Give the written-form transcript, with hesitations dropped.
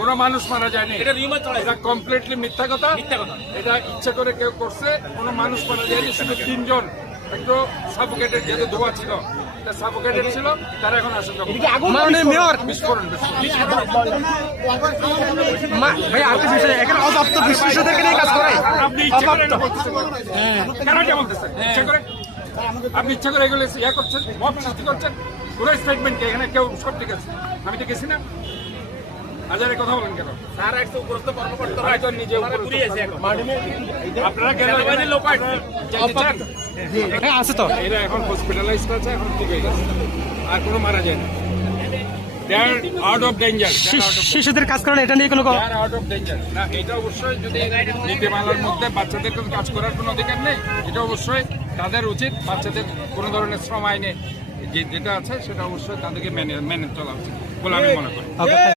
কোনো মানুষ মারা যায়নি, এটা কমপ্লিটলি মিথ্যা কথা। এটা ইচ্ছা করে কেউ করছে, কোনো মানুষ মারা যায়নি। শুধু 3 জন একটু সাফোকেটেড, যেহেতু ধোয়া ছিল, সাফোকেটেড ছিল, তারা এখন আসলে বিস্ফোরণ। আপনি ইচ্ছা করে আপনি ইচ্ছা করে এগুলো ইয়া করছেন, মব সৃষ্টি করছেন, পুরো স্টেটমেন্ট এখানে কেউ সব ঠিক আছে। আমি তো গেছি না, হাজারে কথা বলেন কেন? নিজে আপনারা আছে তো, এরা এখন হসপিটালাইজ আছে, এখন ঠিক হয়ে গেছে, আর কোনো মারা যায় না। শিশুদের কাজ করেন, এটা নিয়ে কোনো আউট অফ ডেঞ্জার না। এটা অবশ্যই যদি নীতিমালার মধ্যে বাচ্চাদের কোনো কাজ করার কোনো অধিকার নেই, এটা অবশ্যই তাদের উচিত। বাচ্চাদের কোনো ধরনের শ্রম আইনে যেটা আছে সেটা অবশ্যই তাদেরকে মেনে চলা উচিত বলে আমি মনে করি।